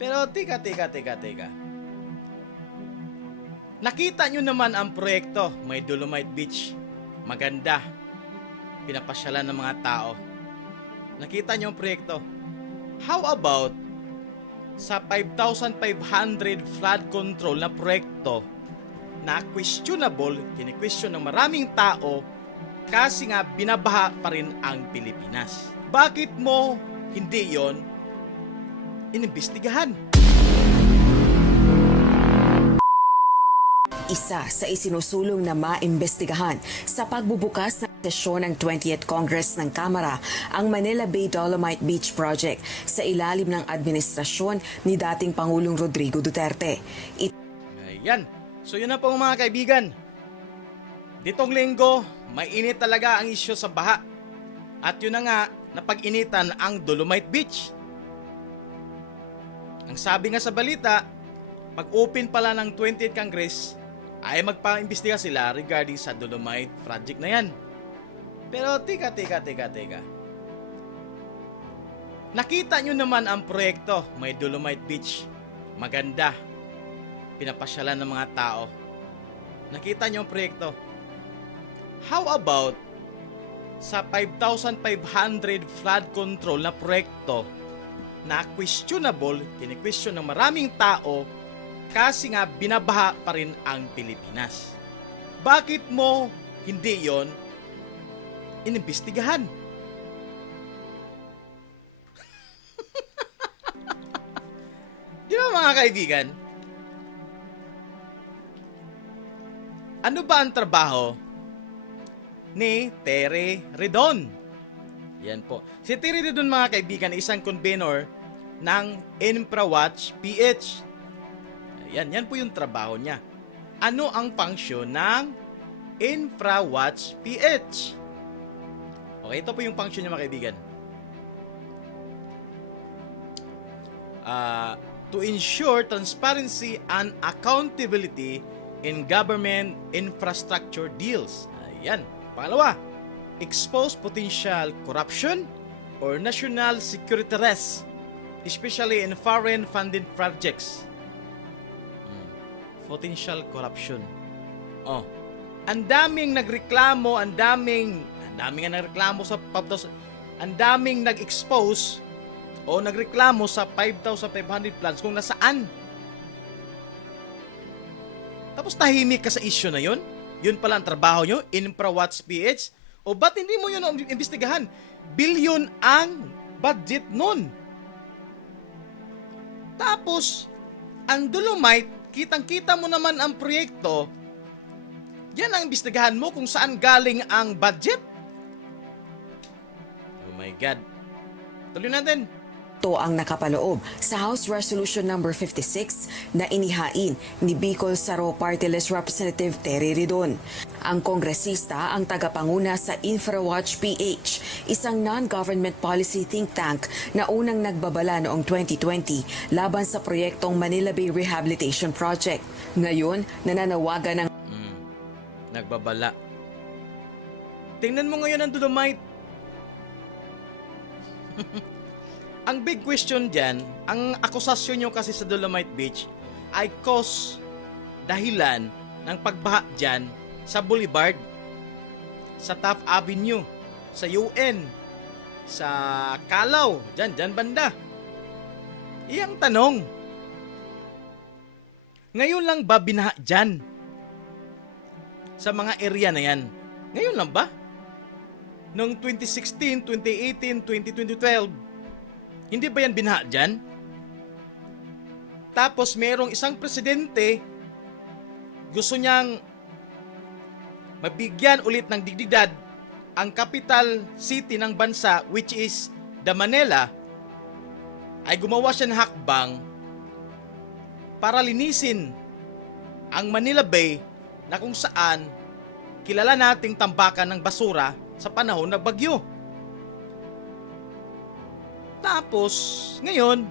Pero teka. Nakita nyo naman ang proyekto, may Dolomite Beach. Maganda. Pinapasyalan ng mga tao. Nakita nyo ang proyekto. How about sa 5,500 flood control na proyekto na questionable, kini-question ng maraming tao kasi nga binabaha pa rin ang Pilipinas. Bakit mo hindi yon inimbestigahan? Isa sa isinusulong na maimbestigahan sa pagbubukas ng sesyon ng 20th Congress ng Kamara ang Manila Bay Dolomite Beach Project sa ilalim ng administrasyon ni dating Pangulong Rodrigo Duterte. Ayan. So yun na po mga kaibigan. Ditong linggo, mainit talaga ang isyu sa baha. At yun na nga, napag-initan ang Dolomite Beach. Ang sabi nga sa balita, pag-open pala ng 20th Congress, ay magpa-imbestiga sila regarding sa Dolomite project na yan. Pero teka. Nakita nyo naman ang proyekto, may Dolomite Beach. Maganda. Pinapasyalan ng mga tao. Nakita nyo ang proyekto. How about sa 5,500 flood control na proyekto na questionable, kini-question ng maraming tao kasi nga binabaha pa rin ang Pilipinas. Bakit mo hindi yon inimbestigahan? Di ba mga kaibigan? Ano ba ang trabaho ni Tere Redon? Yan po. Si Tere Redon mga kaibigan, isang convener ng InfraWatch PH. Yan po yung trabaho niya. Ano ang function ng InfraWatch PH? Okay, ito po yung function niya mga kaibigan. To ensure transparency and accountability in government infrastructure deals. Ayan. Pangalawa, expose potential corruption or national security risks, especially in foreign funded projects. Potential corruption. Oh. Ang daming nagreklamo, ang daming nagreklamo sa 5,000, ang daming nag-expose o nagreklamo sa 5,500 plans kung nasaan. Tapos tahimik ka sa issue na yun? Yun pala ang trabaho nyo, InfraWatch PH? O ba't hindi mo yun imbestigahan? Bilyon ang budget nun. Tapos, ang Dolomite, kitang-kita mo naman ang proyekto, yan ang imbestigahan mo kung saan galing ang budget? Oh my God. Tuloy natin. Ito ang nakapaloob sa House Resolution No. 56 na inihain ni Bicol Saro Party List Representative Tere Redon. Ang kongresista ang tagapanguna sa InfraWatch PH, isang non-government policy think tank na unang nagbabala noong 2020 laban sa proyektong Manila Bay Rehabilitation Project. Ngayon, nananawagan ng Nagbabala. Tingnan mo ngayon ang Dolomite. Ang big question dyan, ang akusasyon nyo kasi sa Dolomite Beach ay dahilan ng pagbaha dyan sa Boulevard, sa Taft Avenue, sa UN, sa Calao, dyan banda. Iyang tanong, ngayon lang ba binaha dyan? Sa mga area na yan. Ngayon lang ba? Noong 2016, 2018, 2012, hindi ba yan binaha dyan? Tapos merong isang presidente, gusto niyang mabigyan ulit ng dignidad ang capital city ng bansa, which is the Manila, ay gumawa siya ng hakbang para linisin ang Manila Bay na kung saan kilala nating tambakan ng basura sa panahon ng bagyo. Tapos, ngayon,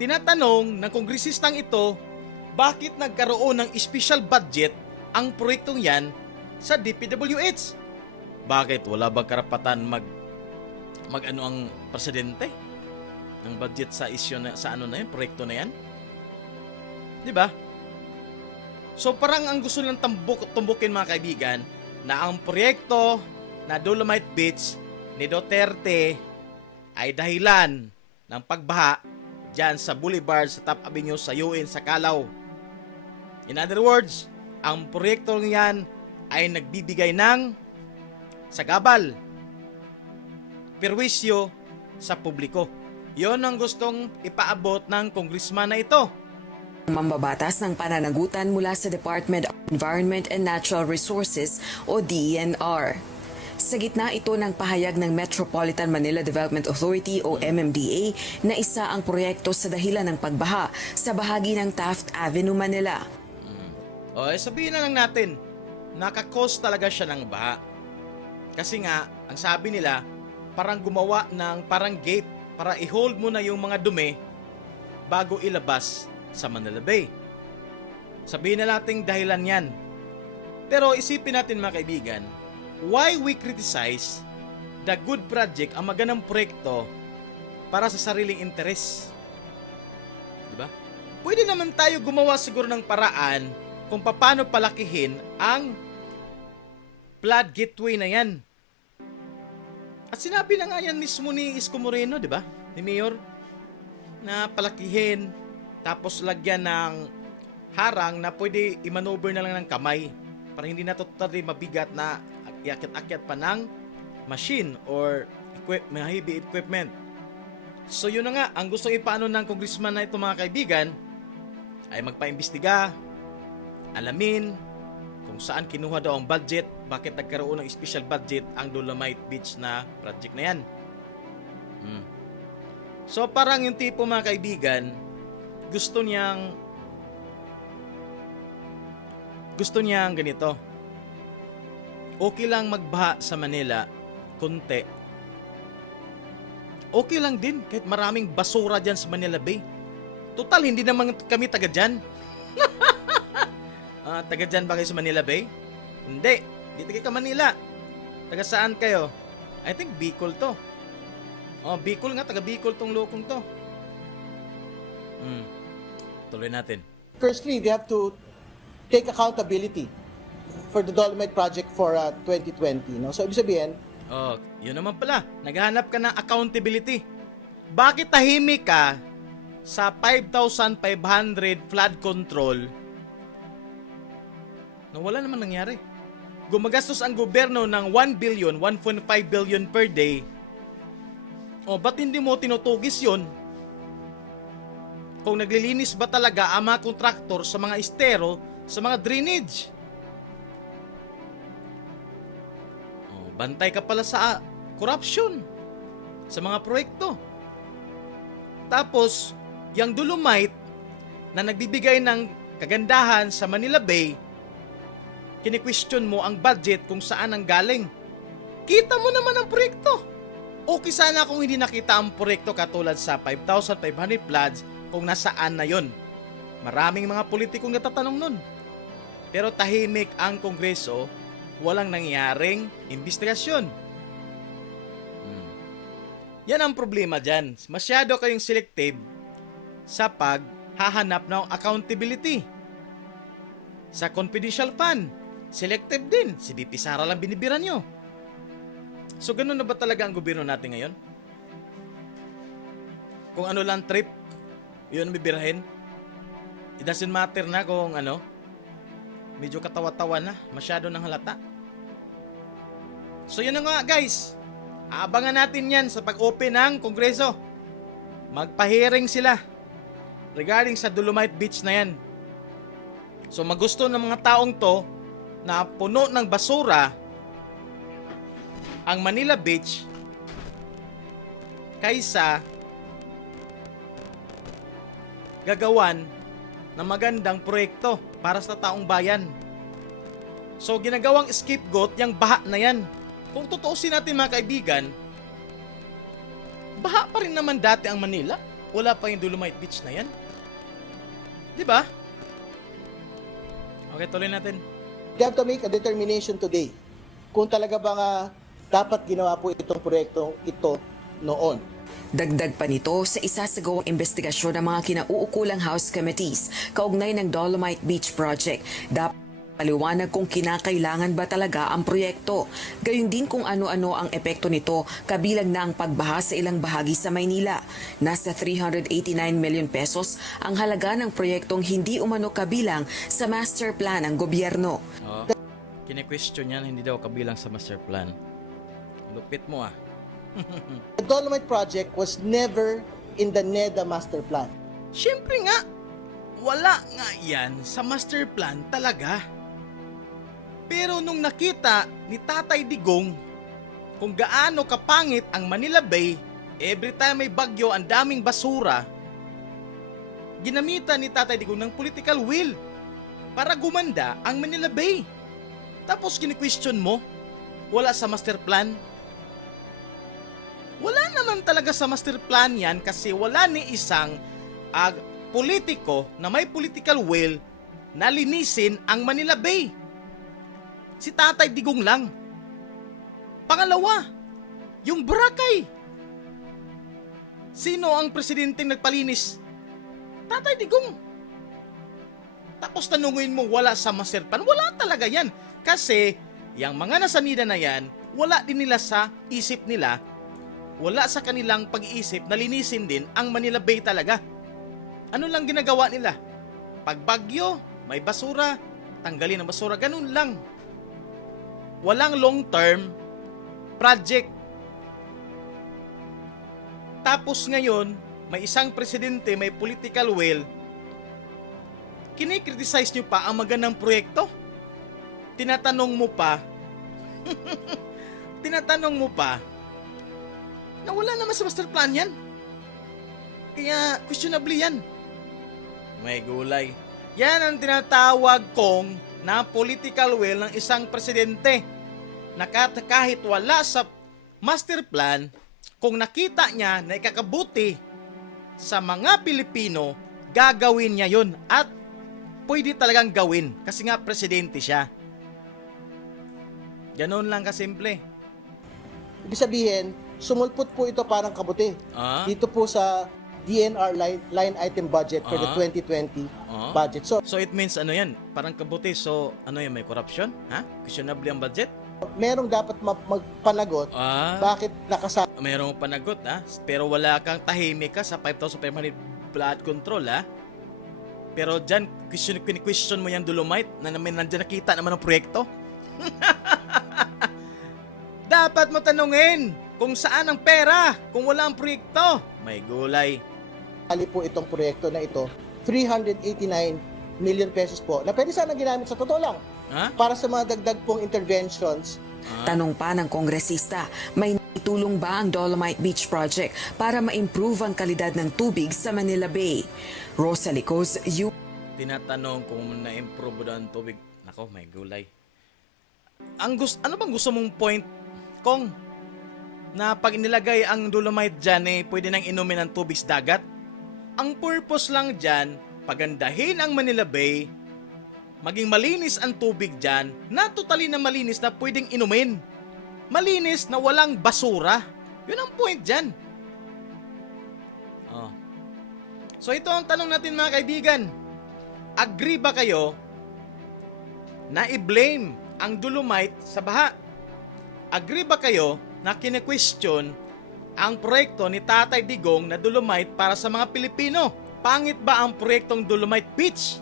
tinatanong ng kongresistang ito, bakit nagkaroon ng special budget ang proyektong yan sa DPWH? Bakit? Wala bang karapatan mag-ano ang presidente? ng budget sa issue na, sa ano na yan, proyekto na yan. Di ba? So parang ang gusto nilang tumbukin mga kaibigan na ang proyekto na Dolomite Beach ni Duterte ay dahilan ng pagbaha dyan sa Boulevard sa Top Avenue sa UN sa Calao. In other words, ang proyekto niyan ay nagbibigay ng sagabal, perwisyo sa publiko. Yon ang gustong ipaabot ng congressman na ito. Mambabatas ng pananagutan mula sa Department of Environment and Natural Resources o DENR. Sa gitna ito ng pahayag ng Metropolitan Manila Development Authority o MMDA na isa ang proyekto sa dahilan ng pagbaha sa bahagi ng Taft Avenue, Manila. O sabihin na lang natin, nakakos talaga siya ng baha. Kasi nga, ang sabi nila, parang gumawa ng parang gate para i-hold mo na yung mga dumi bago ilabas sa Manila Bay. Sabihin na natin dahilan yan. Pero isipin natin mga kaibigan, why we criticize the good project, ang magandang proyekto para sa sariling interes? Diba? Pwede naman tayo gumawa siguro ng paraan kung paano palakihin ang flood gateway na yan. At sinabi na nga yan mismo ni Isko Moreno, di ba? Ni Mayor, na palakihin, tapos lagyan ng harang na pwede i-maneuver na lang ng kamay para hindi na totally mabigat na iakyat-akyat pa ng machine or heavy equipment. So yun na nga, ang gustong ipaano ng congressman na ito mga kaibigan ay magpaimbestiga, alamin kung saan kinuha daw ang budget, bakit nagkaroon ng special budget ang Dolomite Beach na project na yan. So parang yung tipo mga kaibigan, gusto niyang ganito. Okay lang magbaha sa Manila, konti. Okay lang din kahit maraming basura dyan sa Manila Bay. Total, hindi naman kami taga dyan. Taga dyan ba kayo sa Manila Bay? Hindi. Hindi taga ka Manila. Taga saan kayo? I think Bicol to. Bicol nga. Taga Bicol tong lokong to. Tuloy natin. Firstly, they have to take accountability for the Dolomite project for 2020. No? So, ibig sabihin, Yun naman pala. Naghahanap ka ng accountability. Bakit tahimik ka sa 5,500 flood control na wala naman nangyari? Gumagastos ang gobyerno ng 1 billion, 1.5 billion per day. Ba't hindi mo tinutugis yun? Kung naglilinis ba talaga ang mga kontraktor sa mga estero, sa mga drainage? Bantay ka pala sa corruption, sa mga proyekto. Tapos, yung Dolomite na nagbibigay ng kagandahan sa Manila Bay, kini-question mo ang budget kung saan ang galing. Kita mo naman ang proyekto. Okay sana kung hindi nakita ang proyekto katulad sa 5,500 floods kung nasaan na yon. Maraming mga politikong natatanong nun. Pero tahimik ang Kongreso, walang nangyaring investigasyon. Yan ang problema dyan. Masyado kayong selective sa paghahanap ng accountability. Sa confidential fund, selective din. Si VP Sara lang binibiran nyo. So ganun na ba talaga ang gobyerno natin ngayon? Kung ano lang trip, yun ang bibirahin. It doesn't matter na kung medyo katawa-tawa na, masyado nang halata. So yun na nga guys, aabangan natin yan sa pag-open ng Kongreso. Magpa-hearing sila regarding sa Dolomite Beach na yan. So magusto ng mga taong to na puno ng basura ang Manila Beach kaysa gagawan ng magandang proyekto para sa taong bayan. So ginagawang scapegoat yung baha na yan. Kung tutuusin natin mga kaibigan, baha pa rin naman dati ang Manila. Wala pa yung Dolomite Beach na yan. Diba? Okay, tuloy natin. they have to make a determination today kung talaga ba nga dapat ginawa po itong proyektong ito noon. Dagdag pa nito sa isasagawang investigasyon ng mga kinauukulang House Committees kaugnay ng Dolomite Beach Project. Dapat paliwanag kung kinakailangan ba talaga ang proyekto. Gayun din kung ano-ano ang epekto nito kabilang na ang pagbaha sa ilang bahagi sa Maynila. Nasa 389 million pesos ang halaga ng proyektong hindi umano kabilang sa master plan ng gobyerno. Oh, kine-question yan, hindi daw kabilang sa master plan. Lupit mo ah. The Dolomite Project was never in the NEDA master plan. Siyempre nga, wala nga yan sa master plan talaga. Pero nung nakita ni Tatay Digong kung gaano kapangit ang Manila Bay, every time may bagyo ang daming basura, ginamitan ni Tatay Digong ng political will para gumanda ang Manila Bay. Tapos kini-question mo, wala sa master plan? Wala naman talaga sa master plan yan kasi wala ni isang politiko na may political will na linisin ang Manila Bay. Si Tatay Digong lang. Pangalawa, yung Boracay. Sino ang presidenteng nagpalinis? Tatay Digong. Tapos tanungin mo wala sa master plan? Wala talaga yan. Kasi yung mga nasanida na yan, wala din nila sa isip nila, wala sa kanilang pag-iisip na linisin din ang Manila Bay talaga. Ano lang ginagawa nila? Pag bagyo, may basura, tanggalin ang basura, ganun lang. Walang long-term project. Tapos ngayon, may isang presidente, may political will, kinikriticize nyo pa ang magandang proyekto? Tinatanong mo pa, na wala naman sa master plan yan. Kaya questionable yan. May gulay. Yan ang tinatawag kong na political will ng isang presidente. Na kahit wala sa master plan, kung nakita niya na ikakabuti sa mga Pilipino, gagawin niya yun. At pwede talagang gawin kasi nga presidente siya. Ganon lang kasimple. Ibig sabihin, sumulpot po ito parang kabuti. Dito po sa DNR line item budget for the 2020 budget. So it means ano yan? Parang kabuti. So ano yan? May corruption? Ha? Questionable ang budget? Merong dapat magpanagot bakit nakasama. Merong panagot ha? Pero wala kang tahimik ka sa 5,500 blood control ha? Pero dyan, question mo yung Dolomite na namin nandyan nakita naman ang proyekto? Dapat mo tanungin kung saan ang pera kung wala ang proyekto. May gulay. Ali po itong proyekto na ito, 389 million pesos po na pwede sana ginamit sa totoo lang para sa mga dagdag pong interventions. Tanong pa ng kongresista, may itulong ba ang Dolomite Beach Project para ma-improve ang kalidad ng tubig sa Manila Bay? Rosalie Coz, Tinatanong kung na-improve daw ang tubig. Nako, may gulay. Ano bang gusto mong point, Kong? Na pag inilagay ang Dolomite dyan, pwede nang inumin ang tubig sa dagat? Ang purpose lang dyan, pagandahin ang Manila Bay, maging malinis ang tubig dyan, na totally na malinis na pwedeng inumin. Malinis na walang basura. Yun ang point dyan. So ito ang tanong natin mga kaibigan. Agree ba kayo na i-blame ang Dolomite sa baha? Agree ba kayo na kine-question ang proyekto ni Tatay Digong na Dolomite para sa mga Pilipino? Pangit ba ang proyektong Dolomite Beach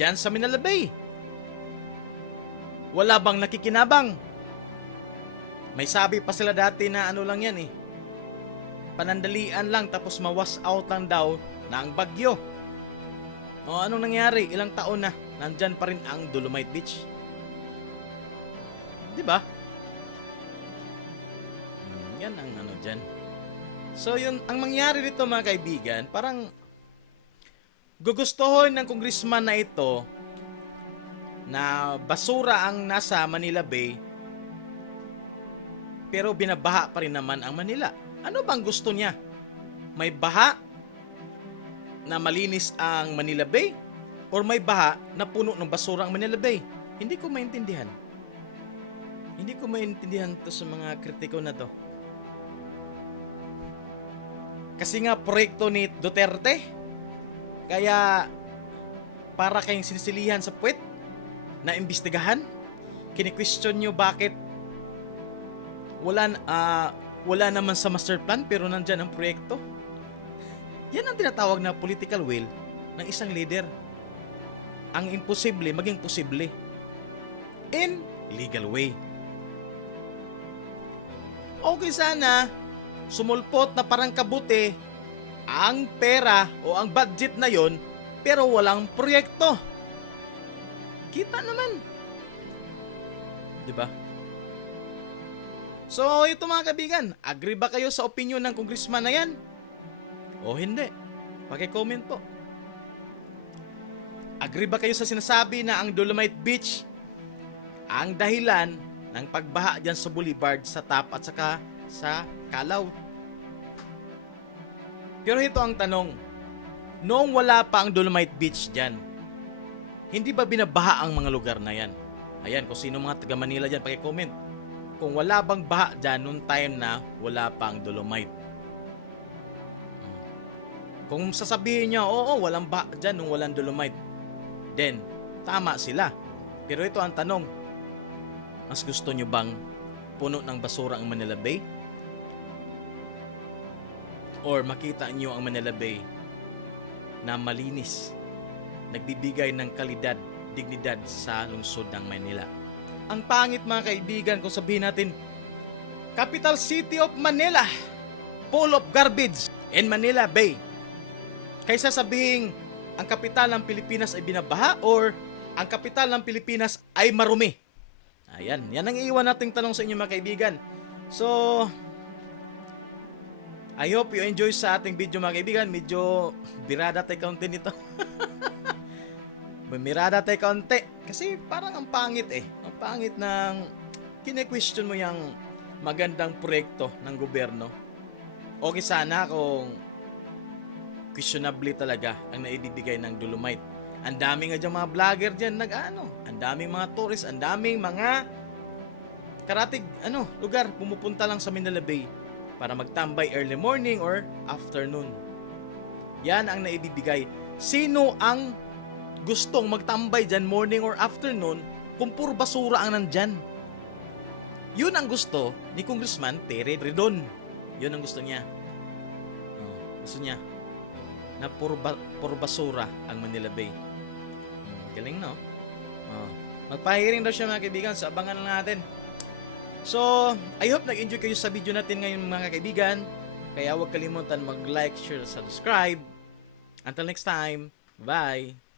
diyan sa Manila Bay? Wala bang nakikinabang? May sabi pa sila dati na ano lang yan panandalian lang tapos ma-wash out lang daw na ang bagyo. O anong nangyari? Ilang taon na nandyan pa rin ang Dolomite Beach. Diba? Yan ang ano dyan. So yun, ang mangyari dito mga kaibigan, parang gugustuhin ng congressman na ito na basura ang nasa Manila Bay pero binabaha pa rin naman ang Manila. Ano bang gusto niya? May baha na malinis ang Manila Bay or may baha na puno ng basura ang Manila Bay? Hindi ko maintindihan. Hindi ko maintindihan to sa mga kritiko na to. Kasi nga proyekto ni Duterte. Kaya para kayong sinisilihan sa puwet na imbestigahan. Kini-question nyo bakit wala naman sa master plan pero nandyan ang proyekto. Yan ang tinatawag na political will ng isang leader. Ang imposible maging posible in legal way. Okay sana sumulpot na parang kabuti ang pera o ang budget na yon pero walang proyekto. Kita naman. 'Di ba? So, ito mga kaibigan, agree ba kayo sa opinion ng congressman na yan? O hindi? Paki-comment po. Agree ba kayo sa sinasabi na ang Dolomite Beach ang dahilan ng pagbaha dyan sa boulevard, sa Tap at saka sa Kalaw? Pero ito ang tanong, noong wala pa ang Dolomite Beach dyan, hindi ba binabaha ang mga lugar na yan? Ayan, kung sino mga taga Manila dyan, paki-comment. Kung wala bang baha dyan noong time na wala pa ang Dolomite. Kung sasabihin niya, oo, walang baha dyan nung walang Dolomite, then, tama sila. Pero ito ang tanong, mas gusto nyo bang puno ng basura ang Manila Bay? Or makita nyo ang Manila Bay na malinis, nagbibigay ng kalidad, dignidad sa lungsod ng Manila? Ang pangit mga kaibigan kung sabihin natin, Capital City of Manila, full of garbage in Manila Bay. Kaysa sabihin, ang kapital ng Pilipinas ay binabaha or ang kapital ng Pilipinas ay marumi. Ayan, yan ang iiwan nating tanong sa inyo mga kaibigan. So, I hope you enjoy sa ating video mga kaibigan. Medyo birada tayo kaunti nito. Mirada tayo kaunti. Kasi parang ang pangit Ang pangit ng kine-question mo yung magandang proyekto ng gobyerno. Okay sana kung questionably talaga ang naibibigay ng Dolomite. Ang daming nga dyan mga vlogger dyan ang daming mga tourist, ang daming mga karatig lugar pumupunta lang sa Manila Bay para magtambay early morning or afternoon. Yan ang naibibigay. Sino ang gustong magtambay dyan morning or afternoon kung puro basura ang nandyan? Yun ang gusto ni Congressman Terry Ridon. Yun ang gusto niya. Gusto niya na puro basura ang Manila Bay. Galing, no? Magpa-hearing daw siya mga kaibigan, so abangan lang natin. So, I hope nag-enjoy kayo sa video natin ngayon mga kaibigan. Kaya huwag kalimutan mag-like, share, subscribe. Until next time, bye!